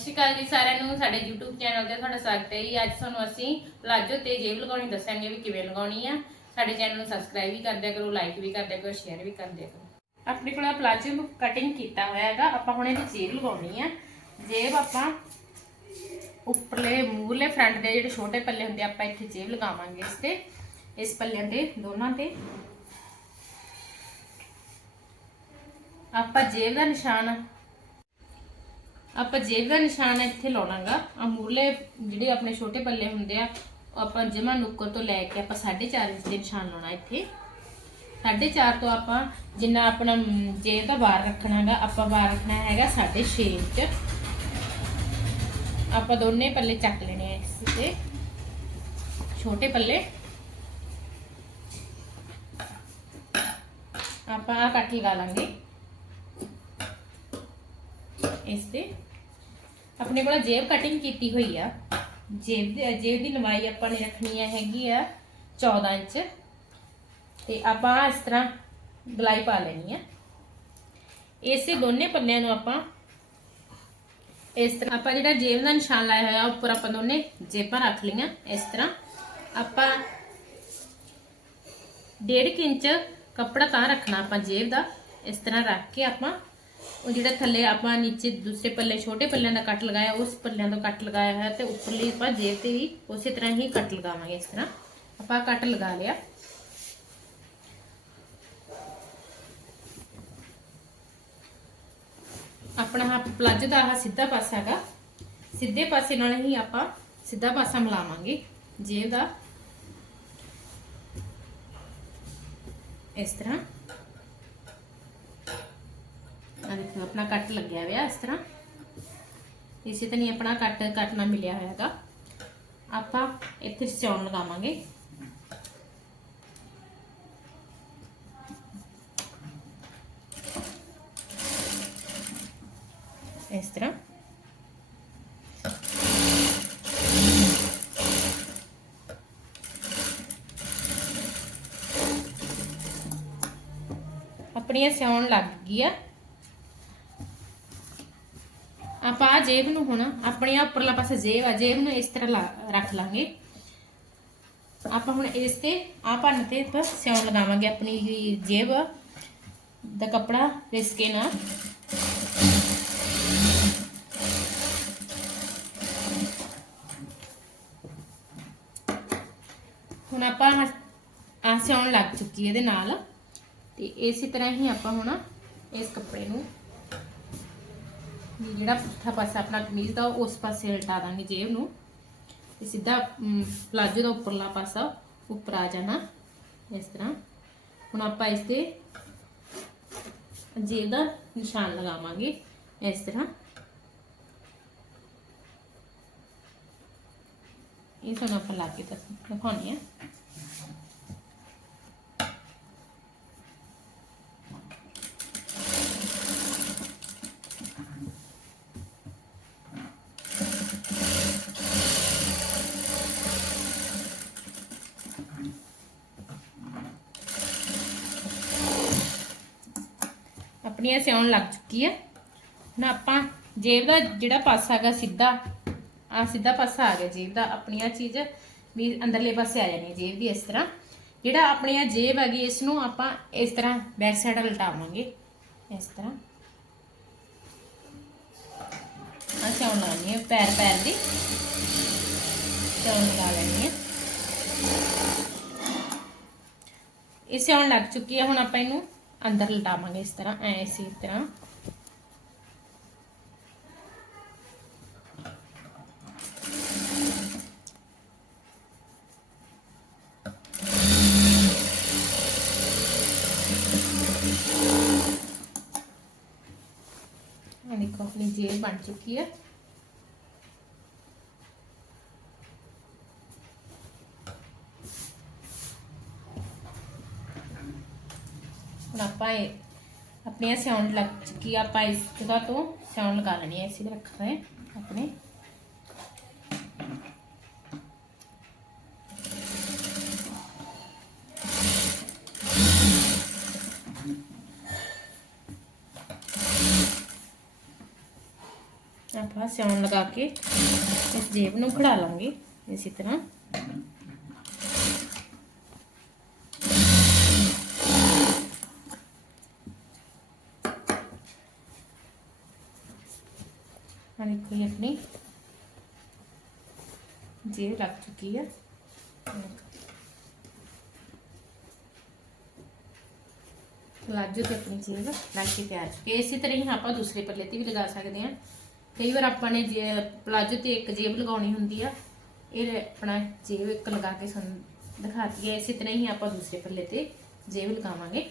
ਸ਼੍ਰੀ ਅਕਾਲ ਜੀ ਸਾਰਿਆਂ ਨੂੰ, ਸਾਡੇ YouTube ਚੈਨਲ ਤੇ ਤੁਹਾਡਾ ਸਵਾਗਤ ਹੈ ਜੀ। ਅੱਜ ਤੁਹਾਨੂੰ ਅਸੀਂ ਪਲਾਜੋ ਤੇ ਜੇਬ ਲਗਾਉਣੀ ਦੱਸਾਂਗੇ ਵੀ ਕਿਵੇਂ ਲਗਾਉਣੀ ਆ। ਸਾਡੇ ਚੈਨਲ ਨੂੰ ਸਬਸਕ੍ਰਾਈਬ ਵੀ ਕਰ ਦਿਆ ਕਰੋ ਲਾਈਕ ਵੀ ਕਰ ਦਿਆ ਕਰੋ ਸ਼ੇਅਰ ਵੀ ਕਰ ਦਿਆ ਕਰੋ। ਆਪਣੇ ਕੋਲ ਪਲਾਜੋ ਕਟਿੰਗ ਕੀਤਾ ਹੋਇਆ ਹੈਗਾ। ਆਪਾਂ ਹੁਣ ਇਹਦੀ ਜੇਬ ਲਗਾਉਣੀ ਆ। ਜੇਬ ਆਪਾਂ ਉੱਪਰਲੇ ਮੂਰਲੇ ਫਰੰਟ ਦੇ ਜਿਹੜੇ ਛੋਟੇ ਪੱਲੇ ਹੁੰਦੇ ਆਪਾਂ ਇੱਥੇ ਜੇਬ ਲਗਾਵਾਂਗੇ ਇਸ ਤੇ। ਇਸ ਪੱਲਿਆਂ ਦੇ ਦੋਨਾਂ ਤੇ। ਆਪਾਂ ਜੇਬ ਦਾ ਨਿਸ਼ਾਨ ਆਪਾਂ ਜੇਬ ਦਾ ਨਿਸ਼ਾਨ ਇੱਥੇ ਲਾਉਣਾਗਾ। ਆ ਮੂਰਲੇ ਜਿਹੜੇ ਆਪਣੇ ਛੋਟੇ ਪੱਲੇ ਹੁੰਦੇ ਆ ਉਹ ਆਪਾਂ ਜਮਾ ਨੁੱਕਰ ਤੋਂ ਲੈ ਕੇ ਆਪਾਂ 4.5 ਇੰਚ ਦੇ ਨਿਸ਼ਾਨ ਲਾਉਣਾ ਇੱਥੇ। 4.5 ਤੋਂ ਆਪਾਂ ਜਿੰਨਾ ਆਪਣਾ ਜੇਬ ਦਾ ਬਾਰ ਰੱਖਣਾਗਾ, ਆਪਾਂ ਬਾਹਰ ਰੱਖਣਾ ਹੈਗਾ 6.5 ਇੰਚ। ਆਪਾਂ ਦੋਨੇ ਪੱਲੇ ਚੱਕ ਲੈਣੇ ਆ ਇਸ ਤੇ। ਛੋਟੇ ਪੱਲੇ। ਆਪਾਂ ਆ ਕੱਟ ਲਗਾ ਲਾਂਗੇ। ਇਸ ਤੇ। ਆਪਣੇ ਕੋਲ ਜੇਬ ਕਟਿੰਗ ਕੀਤੀ ਹੋਈ ਆ। ਜੇਬ ਦੀ ਜੇਬ ਦੀ ਲੰਬਾਈ ਆਪਾਂ ਨੇ ਰੱਖਣੀ ਹੈ ਹੈਗੀ ਆ 14 ਇੰਚ। ਤੇ ਆਪਾਂ ਇਸ ਤਰ੍ਹਾਂ ਗਲਾਈ ਪਾ ਲੈਣੀ ਆ। ਇਸੇ ਦੋਨੇ ਪੱਲਿਆਂ ਨੂੰ ਆਪਾਂ ਇਸ ਤਰ੍ਹਾਂ ਆਪਾਂ ਜਿਹੜਾ ਜੇਬ ਦਾ ਨਿਸ਼ਾਨ ਲਾਇਆ ਹੋਇਆ, ਉੱਪਰ ਆਪਾਂ ਦੋਨੇ ਜੇਬਾਂ ਰੱਖ ਲਈਆਂ ਇਸ ਤਰ੍ਹਾਂ। ਆਪਾਂ 1.5 ਇੰਚ ਕੱਪੜਾ ਤਾਂ ਰੱਖਣਾ ਆਪਾਂ ਜੇਬ ਦਾ। ਇਸ ਤਰ੍ਹਾਂ ਰੱਖ ਕੇ ਆਪਾਂ ਉਹ ਜਿਹੜਾ ਥੱਲੇ ਆਪਾਂ ਨੀਚੇ ਦੂਸਰੇ ਪੱਲੇ, ਛੋਟੇ ਪੱਲਿਆਂ ਦਾ ਕੱਟ ਲਗਾਇਆ, ਉਸ ਪੱਲਿਆਂ ਤੋਂ ਕੱਟ ਲਗਾਇਆ ਹੋਇਆ ਤੇ ਉੱਪਰਲੀ ਆਪਾਂ ਜੇਬ ਤੇ ਵੀ ਉਸੇ ਤਰ੍ਹਾਂ ਹੀ ਕੱਟ ਲਗਾਵਾਂਗੇ ਇਸ ਤਰ੍ਹਾਂ। ਆਪਾਂ ਕੱਟ ਲਗਾ ਲਿਆ। ਆਪਣਾ ਪਲਾਜੋ ਦਾ ਆਹ ਸਿੱਧਾ ਪਾਸਾ ਹੈਗਾ। ਸਿੱਧੇ ਪਾਸੇ ਨਾਲ ਹੀ ਆਪਾਂ ਸਿੱਧਾ ਪਾਸਾ ਮਿਲਾਵਾਂਗੇ ਜੇਬ ਦਾ। ਇਸ ਤਰ੍ਹਾਂ ਆ ਦੇਖੋ ਆਪਣਾ ਕੱਟ ਲੱਗਿਆ ਹੋਇਆ ਇਸ ਤਰ੍ਹਾਂ। ਇਸੇ ਤਰ੍ਹਾਂ ਹੀ ਆਪਣਾ ਕੱਟ ਕੱਟਣਾ ਮਿਲਿਆ ਹੋਇਆ ਹੈਗਾ। ਆਪਾਂ ਇੱਥੇ ਸਿਉਣ ਲਗਾਵਾਂਗੇ। ਇਸ ਤਰ੍ਹਾਂ। ਆਪਣੀਆਂ ਸਿਉਣ ਲੱਗ ਗਈ ਆ ਆਪਾਂ ਆਹ ਜੇਬ ਨੂੰ ਹੁਣ ਆਪਣੇ ਆਹ ਉੱਪਰਲਾ ਪਾਸੇ ਜੇਬ ਆ, ਜੇਬ ਨੂੰ ਇਸ ਤਰ੍ਹਾਂ ਲਾ- ਰੱਖ ਲਾਂਗੇ। ਆਪਾਂ ਹੁਣ ਇਸ ਤੇ ਆ ਭੰਨ ਤੇ ਆਪਾਂ ਸਿਉਣ ਲਗਾਵਾਂਗੇ ਆਪਣੀ ਹੀ ਜੇਬ ਦਾ ਕੱਪੜਾ ਰਿਸਕੇ ਨਾਲ। ਹੁਣ ਆਪਾਂ ਆਹ ਸਿਉਣ ਲੱਗ ਚੁੱਕੀ ਹੈ ਇਹਦੇ ਨਾਲ। ਤੇ ਇਸੇ ਤਰ੍ਹਾਂ ਹੀ ਆਪਾਂ ਹੁਣ ਇਸ ਕੱਪੜੇ ਨੂੰ ਜਿਹੜਾ ਪੁੱਠਾ ਪਾਸਾ ਆਪਣਾ ਕਮੀਜ਼ ਦਾ, ਉਸ ਪਾਸੇ ਉਲਟਾ ਦਾਂਗੇ ਜੇਬ ਨੂੰ। ਤੇ ਸਿੱਧਾ ਪਲਾਜੋ ਦਾ ਉੱਪਰਲਾ ਪਾਸਾ ਉੱਪਰ ਆ ਜਾਣਾ, ਇਸ ਤਰ੍ਹਾਂ। ਹੁਣ ਆਪਾਂ ਇਸ ਤੇ ਜੇਬ ਦਾ ਨਿਸ਼ਾਨ ਲਗਾਵਾਂਗੇ, ਇਸ ਤਰ੍ਹਾਂ। ਇਹ ਸਾਨੂੰ ਆਪਾਂ ਲਾ ਕੇ ਦਿਖਾਉਣੀ ਹੈ ਆਪਣੀਆਂ ਸਿਉਣ ਲੱਗ ਚੁੱਕੀ ਹੈ ਹੁਣ ਆਪਾਂ ਜੇਬ ਦਾ ਜਿਹੜਾ ਪਾਸਾ ਹੈਗਾ ਸਿੱਧਾ ਆ ਸਿੱਧਾ ਪਾਸਾ ਆ ਗਿਆ ਜੇਬ ਦਾ, ਆਪਣੀਆਂ ਚੀਜ਼ ਵੀ ਅੰਦਰਲੇ ਪਾਸੇ ਆ ਜਾਣੀ ਹੈ ਜੇਬ ਦੀ ਇਸ ਤਰ੍ਹਾਂ। ਜਿਹੜਾ ਆਪਣੀ ਆਪਣੀਆਂ ਜੇਬ ਹੈਗੀ, ਇਸ ਨੂੰ ਆਪਾਂ ਇਸ ਤਰ੍ਹਾਂ ਬੈਕ ਸਾਈਡ ਉਲਟਾਵਾਂਗੇ ਇਸ ਤਰ੍ਹਾਂ। ਆ ਸਿਉਣ ਲਾਉਣੀ ਹੈ ਪੈਰ ਪੈਰ ਦੀ। ਸਿਉਣ ਲਗਾ ਲੈਣੀ ਹੈ। ਇਹ ਸਿਉਣ ਲੱਗ ਚੁੱਕੀ ਹੈ ਹੁਣ ਆਪਾਂ ਇਹਨੂੰ ਅੰਦਰ ਲਟਾਵਾਂਗੇ ਇਸ ਤਰ੍ਹਾਂ ਐ ਇਸੇ ਤਰ੍ਹਾਂ। ਆ ਦੇਖੋ ਆਪਣੀ ਜੇਬ ਬਣ ਚੁੱਕੀ ਹੁਣ ਆਪਾਂ ਇਹ ਆਪਣੀਆਂ ਸਿਉਣ ਲੱਗ ਚੁੱਕੀ ਆ, ਆਪਾਂ ਇਸ ਜਗ੍ਹਾ ਤੋਂ ਸਿਉਣ ਲਗਾ ਲੈਣੀ ਹੈ ਇਸੇ ਤੇ ਰੱਖ ਰਹੇ ਆਪਣੇ। ਆਪਾਂ ਸਿਉਣ ਲਗਾ ਕੇ ਇਸ ਜੇਬ ਨੂੰ ਖੜਾ ਲਾਂਗੇ ਇਸੇ ਤਰ੍ਹਾਂ। ਦੇਖੋ ਇਹ ਆਪਣੀ। ਜੇਬ ਲੱਗ ਚੁੱਕੀ ਹੈ ਪਲਾਜੋ ਤੇ ਆਪਣੀ ਜੇਬ ਲੱਗ ਕੇ ਤਿਆਰ ਚੁੱਕੀ ਇਸੇ ਤਰ੍ਹਾਂ ਹੀ ਆਪਾਂ ਦੂਸਰੇ ਪੱਲੇ ਤੇ ਵੀ ਲਗਾ ਸਕਦੇ ਹਾਂ। ਕਈ ਵਾਰ ਆਪਾਂ ਨੇ ਜੇ ਪਲਾਜੋ ਤੇ ਇੱਕ ਜੇਬ ਲਗਾਉਣੀ ਹੁੰਦੀ ਆ, ਇਹ ਆਪਣਾ ਜੇਬ ਇੱਕ ਲਗਾ ਕੇ ਸਾਨੂੰ ਦਿਖਾਤੀ ਹੈ ਇਸੇ ਤਰ੍ਹਾਂ ਹੀ ਆਪਾਂ ਦੂਸਰੇ ਪੱਲੇ ਤੇ ਜੇਬ ਲਗਾਵਾਂਗੇ।